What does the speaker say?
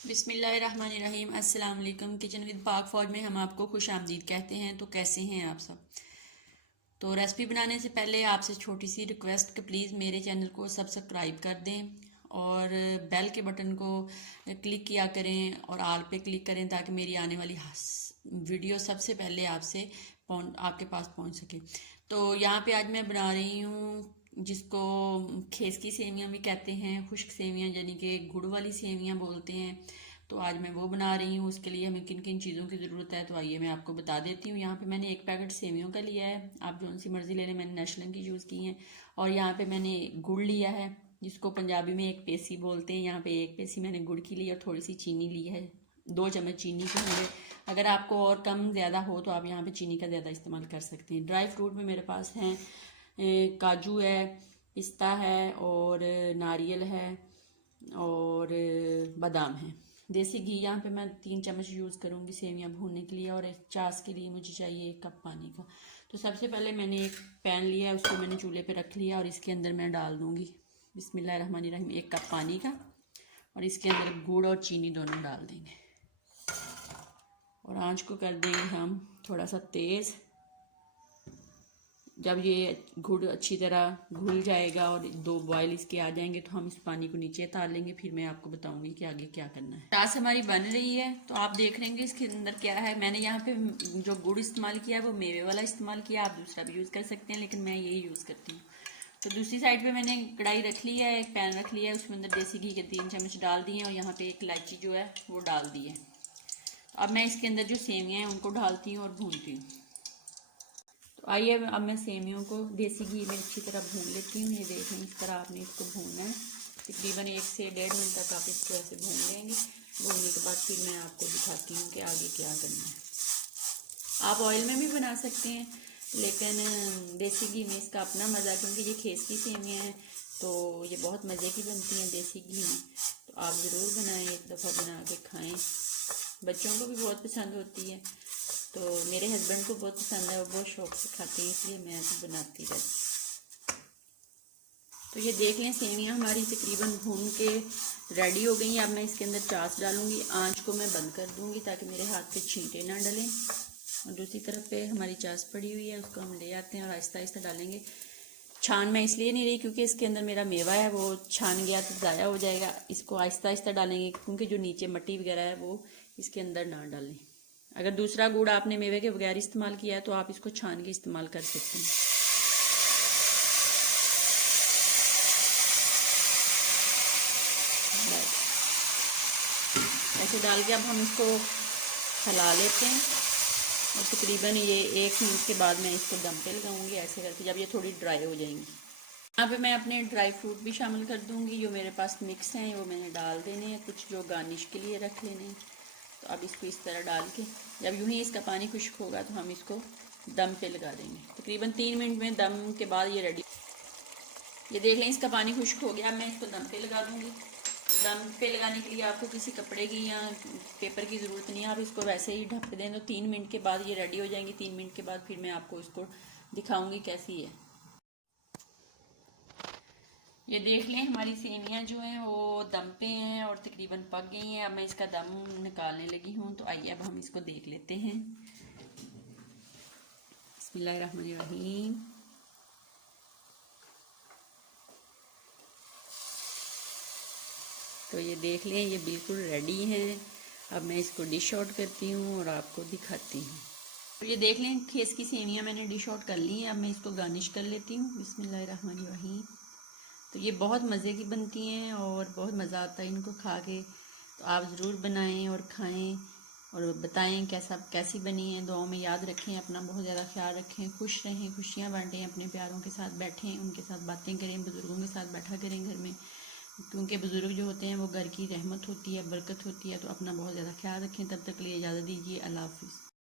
बिस्मिल्लाहिर्रहमानिर्रहीम। अस्सलाम वालेकुम। किचन विद पाक फौज में हम आपको खुश आमदीद कहते हैं। तो कैसे हैं आप सब? तो रेसिपी बनाने से पहले आपसे छोटी सी रिक्वेस्ट कि प्लीज़ मेरे चैनल को सब्सक्राइब कर दें और बेल के बटन को क्लिक किया करें और आल पे क्लिक करें ताकि मेरी आने वाली वीडियो सबसे पहले आपके पास पहुंच सके। तो यहाँ पे आज मैं बना रही हूँ जिसको खेस की सेवियाँ भी कहते हैं, खुश्क सेवियाँ यानी कि गुड़ वाली सेवियाँ बोलते हैं। तो आज मैं वो बना रही हूँ। उसके लिए हमें किन किन चीज़ों की ज़रूरत है तो आइए मैं आपको बता देती हूँ। यहाँ पे मैंने एक पैकेट सेवियों का लिया है, आप जो सी मर्ज़ी ले लें, मैंने नेशनल की यूज़ की हैं। और यहाँ पे मैंने गुड़ लिया है जिसको पंजाबी में एक पेसी बोलते हैं। यहाँ पे एक पेसी मैंने गुड़ की ली और थोड़ी सी चीनी ली है, 2 चम्मच चीनी के होंगे। अगर आपको और कम ज़्यादा हो तो आप यहाँ पे चीनी का ज़्यादा इस्तेमाल कर सकते हैं। ड्राई फ्रूट में मेरे पास हैं काजू है, पिस्ता है और नारियल है और बादाम है। देसी घी यहाँ पे मैं 3 चम्मच यूज़ करूँगी सेवियाँ भूनने के लिए और एक चाश के लिए मुझे चाहिए 1 कप पानी का। तो सबसे पहले मैंने एक पैन लिया है, उसको मैंने चूल्हे पे रख लिया और इसके अंदर मैं डाल दूँगी बिस्मिल्लाहिर्रहमानिर्रहीम 1 कप पानी का और इसके अंदर गुड़ और चीनी दोनों डाल देंगे और आँच को कर देंगे हम थोड़ा सा तेज़। जब ये गुड़ अच्छी तरह घुल जाएगा और 2 बॉयल इसके आ जाएंगे तो हम इस पानी को नीचे उतार लेंगे। फिर मैं आपको बताऊंगी कि आगे क्या करना है। चाश हमारी बन रही है तो आप देख लेंगे इसके अंदर क्या है। मैंने यहाँ पे जो गुड़ इस्तेमाल किया है वो मेवे वाला इस्तेमाल किया, आप दूसरा भी यूज़ कर सकते हैं लेकिन मैं यही यूज़ करती हूँ। तो दूसरी साइड पे मैंने कढ़ाई रख ली है, एक पैन रख लिया है, उसमें अंदर देसी घी के 3 चम्मच डाल दिए और यहाँ पे एक इलायची जो है वो डाल दी है। अब मैं इसके अंदर जो सेवियाँ हैं उनको डालती हूँ और भूनती हूँ। तो आइए अब मैं सेवियों को देसी घी में अच्छी तरह भून लेती हूँ। ये देख लें, इस तरह आपने इसको भूनना है। तकरीबन 1 से 1.5 मिनट तक आप इसको ऐसे भून लेंगे। भूनने के बाद फिर मैं आपको दिखाती हूँ कि आगे क्या करना है। आप ऑयल में भी बना सकते हैं लेकिन देसी घी में इसका अपना मज़ा, क्योंकि ये खेस की सेवियाँ हैं तो ये बहुत मज़े की बनती हैं देसी घी में। तो आप ज़रूर बनाएं, एक दफ़ा बना के खाएँ। बच्चों को भी बहुत पसंद होती है, तो मेरे हस्बैंड को बहुत पसंद है, वो बहुत शौक से खाते हैं, इसलिए मैं तो बनाती रहती। तो ये देख लें सेवियाँ हमारी तकरीबन भून के रेडी हो गई हैं। अब मैं इसके अंदर चाश डालूंगी। आंच को मैं बंद कर दूंगी ताकि मेरे हाथ पे छींटे ना डलें। और दूसरी तरफ पे हमारी चाश पड़ी हुई है, उसको हम ले आते हैं और आहिस्ता आहिस्ता डालेंगे। छान मैं इसलिए नहीं रही क्योंकि इसके अंदर मेरा मेवा है, वो छान गया तो ज़ाया हो जाएगा। इसको आहिस्ता आहिस्ता डालेंगे क्योंकि जो नीचे मट्टी वगैरह है वो इसके अंदर ना डालें। अगर दूसरा गुड़ आपने मेवे के बगैर इस्तेमाल किया है तो आप इसको छान के इस्तेमाल कर सकते हैं। ऐसे डाल के अब हम इसको हिला लेते हैं और तकरीबन ये 1 मिनट के बाद मैं इसको दम पे लगाऊंगी ऐसे करके, जब ये थोड़ी ड्राई हो जाएंगी। यहाँ पे मैं अपने ड्राई फ्रूट भी शामिल कर दूंगी। जो मेरे पास मिक्स हैं वो मैंने डाल देने हैं, कुछ जो गार्निश के लिए रख लेने हैं। तो अब इसको इस तरह डाल के जब यूं ही इसका पानी खुश्क होगा तो हम इसको दम पे लगा देंगे। तकरीबन 3 मिनट में दम के बाद ये रेडी। ये देख लें, इसका पानी खुश्क हो गया। अब मैं इसको दम पे लगा दूंगी। दम पे लगाने के लिए आपको किसी कपड़े की या पेपर की ज़रूरत नहीं है, आप इसको वैसे ही ढक दें तो 3 मिनट के बाद ये रेडी हो जाएंगी। 3 मिनट के बाद फिर मैं आपको इसको दिखाऊंगी कैसी है। ये देख लें, हमारी सेवियाँ जो हैं वो दम पे हैं और तकरीबन पक गई हैं। अब मैं इसका दम निकालने लगी हूँ, तो आइए अब हम इसको देख लेते हैं। बिस्मिल्लाहिर्रहमानिर्रहीम। तो ये देख लें, ये बिल्कुल रेडी हैं। अब मैं इसको डिश आउट करती हूँ और आपको दिखाती हूँ। तो ये देख लें, खेस की सेवियाँ मैंने डिश आउट कर ली हैं। अब मैं इसको गार्निश कर लेती हूँ। बिस्मिल्लाहिर्रहमानिर्रहीम। तो ये बहुत मज़े की बनती हैं और बहुत मज़ा आता है इनको खा के। तो आप ज़रूर बनाएं और खाएं और बताएं कैसी बनी है। दुआओं में याद रखें, अपना बहुत ज़्यादा ख्याल रखें, खुश रहें, खुशियाँ बांटें, अपने प्यारों के साथ बैठें, उनके साथ बातें करें, बुज़ुर्गों के साथ बैठा करें घर में, क्योंकि बुज़ुर्ग जो होते हैं वो घर की रहमत होती है, बरकत होती है। तो अपना बहुत ज़्यादा ख्याल रखें। तब तक के लिए इजाज़त दीजिए। अल्लाह हाफ़िज़।